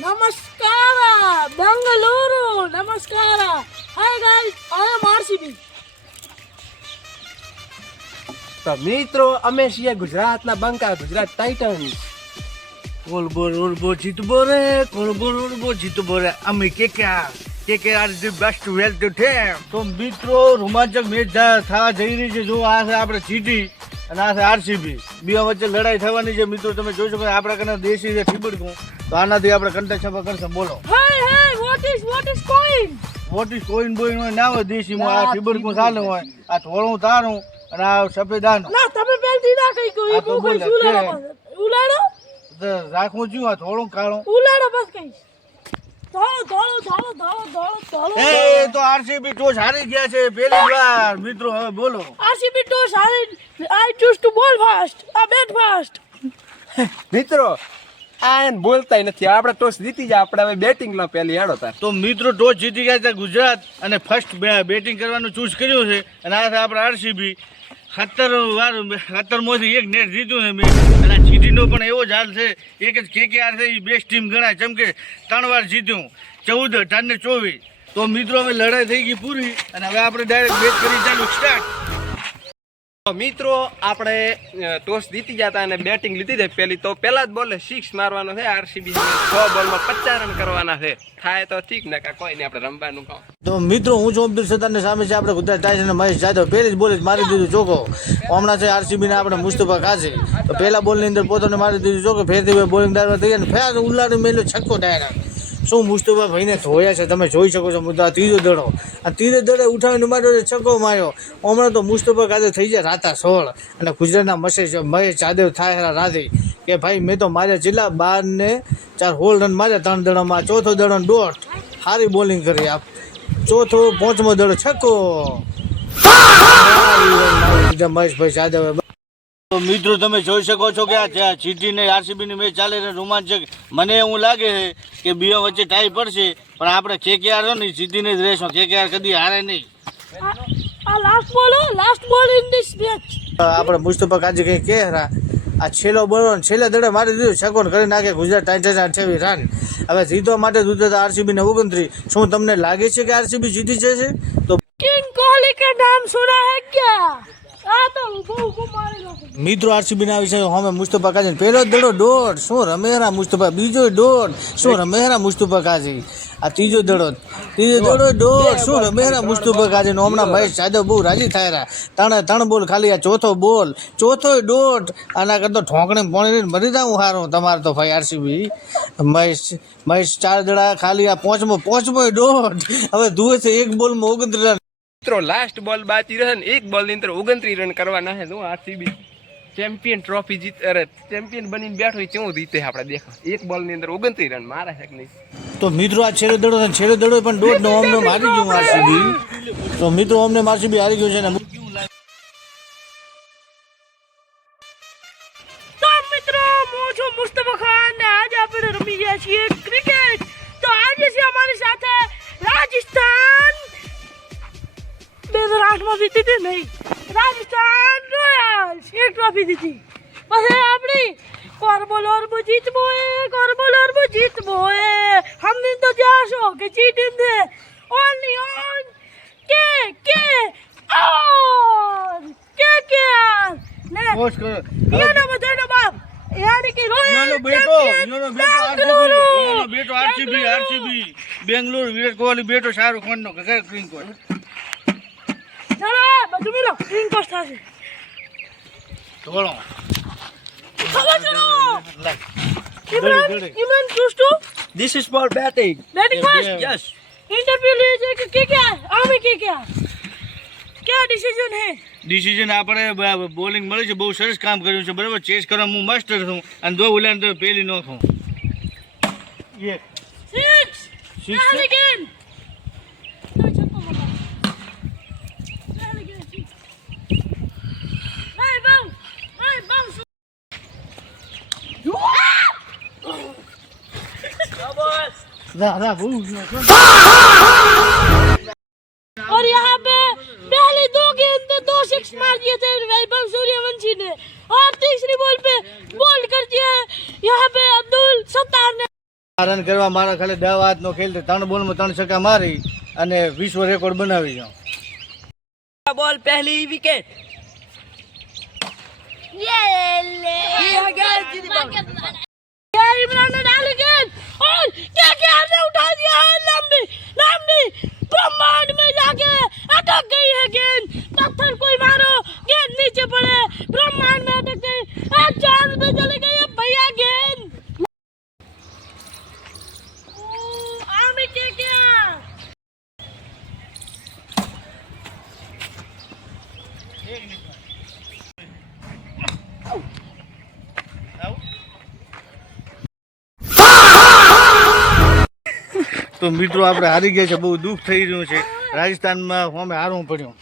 ನಮಸ್ಕಾರ ಬೆಂಗಳೂರು ನಮಸ್ಕಾರ. Hi guys, I am RCB. તો મિત્રો અમે છીએ ગુજરાતના બંકા Gujarat Titans. Kolbor Jitbore, Kolbor Jitbore, અમે KKR is the best well to team. તો મિત્રો રોમાંચક મેચ થવા જઈ રહી છે. જો આ છે આપણે જીટી અને આ છે RCB. બે વચ્ચે લડાઈ થવાની છે. મિત્રો તમે જોઈ શકો આપણા કને દેશી છે ઠીબડકું. તો આનાથી આપણે કંટેક છપા કરશે. બોલો Hey, what is coin? What is coin બોઈન હોય ના હોય દેશીમાં. આ ઠીબડકું ચાલે હોય, આ થોડું તારું અને આ સફેદાનું. ના તમે પહેલથી ના કઈ ગયું. આ તો એ કોઈ બોલે, ઉલાડો રાખવું છું આ થોડું કાળું. ઉલાડો બસ કઈ. ધોળો. એ તો RCB ટોચ હારી ગયા છે પહેલી વાર. મિત્રો હવે બોલો. RCB to I choose to bowl fast. I bat fast. મિત્રો આ એને બોલતાય નથી. આપણે ટોસ જીતી જાય, આપણે હવે બેટિંગ લો પહેલી હેડો તાર. તો મિત્રો ટોચ જીતી ગયા છે ગુજરાત અને ફર્સ્ટ બેટિંગ કરવાનું ચૂઝ કર્યું છે. અને આ છે આપણે RCB. 17માંથી એક નેટ જીત્યું છે મેં. અને જીટીનો પણ એવો જ હાલ છે. એક જ KKR છે એ બેસ્ટ ટીમ ગણાય. જેમ કે 3 વાર જીત્યું, 14, 18 ને 24. તો મિત્રો હવે લડાઈ થઈ ગઈ પૂરી અને હવે આપણે ડાયરેક્ટ બેટ કરી ચાલુ સ્ટાર્ટ. તો મિત્રો આપણે ટોસ જીતી જતા અને બેટિંગ લીધી છે પહેલી. તો પહેલા જ બોલે 6 મારવાનો છે RCB. 6 બોલમાં 50 રન કરવાના છે. થાય તો ઠીક ને કોઈ નહીં, આપણે રમવાનું કામ. તો મિત્રો હું છું અબ્દુલ સત્તારની સામે છે આપણે ગુજરાત ટાઇટન્સ અને મહેશ જાદવ. પહેલી જ બોલે મારી દીધું ચોકો. હમણાં છે RCB ને આપણે મુસ્તફા કાઝી. તો પહેલા બોલની અંદર પોતાને મારી દીધું ચોકો. ફેરથી બોલિંગ દારવા થઈ ગયા. ફેર ઉલ્લાડી મેલ્યો છક્કો ડાયરેક્ટ. શું મુસ્તફા ભાઈને ધોયા છે તમે જોઈ શકો છો. મુદ્દા ત્રીજો દડો, આ ત્રીજો દડે ઉઠાવીને માર્યો છે, છક્કો માર્યો. હમણાં તો મુસ્તફા કાઝી થઈ જાય રાતા 16 અને ગુજરાતના મહેશ જાદવ થાય રાધી કે ભાઈ મેં તો માર્યા જિલ્લા 12 ને 4 હોલ રન માર્યા 3 દડામાં. ચોથો દડો ડોટ, સારી બોલિંગ કરી. આપ ચોથો 5મો દડો છક્કો. મહેશભાઈ જાદવ. તો મિત્રો તમે જોઈ શકો છો કે આ જીટી ને RCB ની મેચ ચાલે છે રોમાંચક. મને એવું લાગે છે કે બે વચ્ચે ટાઈ પડશે, પણ આપણે KKR છે ને જીતીને જ રહેશું. KKR કદી હારે નહીં. આ last ball in this match. આપણે મુસ્તફા કાઝી કઈ કે આ છેલ્લો બોલ છેલ્લા દડે મારી દીધું, છક્કો કરી નાખે ગુજરાત ટાઇટન્સ 28 રન. હવે જીતવા માટે દૂધતા RCB ને 29. શું તમને લાગે છે કે RCB જીતી જશે? તો કિંગ કોહલી का नाम सुना है क्या? આ તો ઉભો મારેલો. મિત્રો RCB ના વિશે હવે મુસ્તફા કાઝી પહેલો દડો ડોટ. શું રમેરા મુસ્તફા. બીજો ડોટ. શું રમેરા મુસ્તફા કાઝી. આ ત્રીજો દડો ડોટ. શું રમેરા મુસ્તફા કાઝી. હમણાં મહેશ જાદવ બહુ રાજી થાય. 3 બોલ ખાલી. આ ચોથો ડોટ. આના કરતો ઠોકણી પોણી મરી જાઉં સારું તમારે તો ભાઈ RCB. મહેશ 4 દડા ખાલી. આ પાંચમો ડોટ. હવે ધુએ છે 1 બોલમાં 29 રન. મિત્રો લાસ્ટ બોલ બાકી રહે ને, એક બોલની અંદર 29 રન કરવાના છે. RCB ચેમ્પિયન ટ્રોફી ચેમ્પિયન બનીને બેઠો હોય કેવું જીતે આપણે દેખા. એક બોલની અંદર 29 રન મારા છે કે નહીં. તો મિત્રો આ છેલ્લો દડો પણ ડોટ નો અમને મારી ગયું RCB. તો મિત્રો અમને RCB હારી ગયું છે ને. તો મિત્રો હું છું મુસ્તફા ખાન ને આજે આપણે રમી ગયા છીએ ક્રિકેટ. તો આજે છે અમારી સાથે રાજસ્થાન 2008 માં જીતી હતી નહીં, રાજસ્થાન રોયલ્સ એક ટ્રોફી જીતી. પછી આપણી કોર્બોલર જીતબો हमने तो जाशो कि cheating they only on KKR ने ये ना बताना बाप यानी कि रोयल બેટો RCB બેંગ્લોર વિરાટ કોહલી બેટો શાહરુખ ખાન નો ક્રિંગ કોલ. ચલો બધું મિલો ક્રિંગ કોસ થશે. બોલો Imran choose to This is for batting. batting first. Yes. Interview लीजिए कि KKR आमी KKR क्या डिसीजन है? ડિસિઝન આપણે બોલિંગ મળી છે. બહુ સરસ કામ કર્યું છે. બરાબર ચેસ કરવા હું માસ્ટર છું અને 2 ઉલાન તો પહેલી નોખું. Six. Again. और यहाँ पे पहले 2 गेंद पे 2 6 मार दिए थे वैभव सूर्यवंशी ने और तीसरी बॉल पे बोल्ड कर दिया है यहाँ पे अब्दुल सत्तार ने. આ રન કરવા મારા ખાલી 10 હાથનો ખેલ 3 બોલમાં 3 છક્કા મારી અને વિશ્વ રેકોર્ડ બનાવી જાઉં. બોલ પહેલી વિકેટ इमरान ने डाली गेंद और क्या ने उठा दिया है लंबी लंबी ब्रह्मांड में जाके अटक गई है गेंद. पत्थर कोई मारो गेंद नीचे पड़े ब्रह्मांड में अटक गई. आज चांद पे चली गई है भैया गेंद. आमिर के क्या તો મિત્રો આપણે હારી ગયા છે, બહુ દુઃખ થઈ રહ્યું છે. રાજસ્થાનમાં અમે હારવું પડ્યું.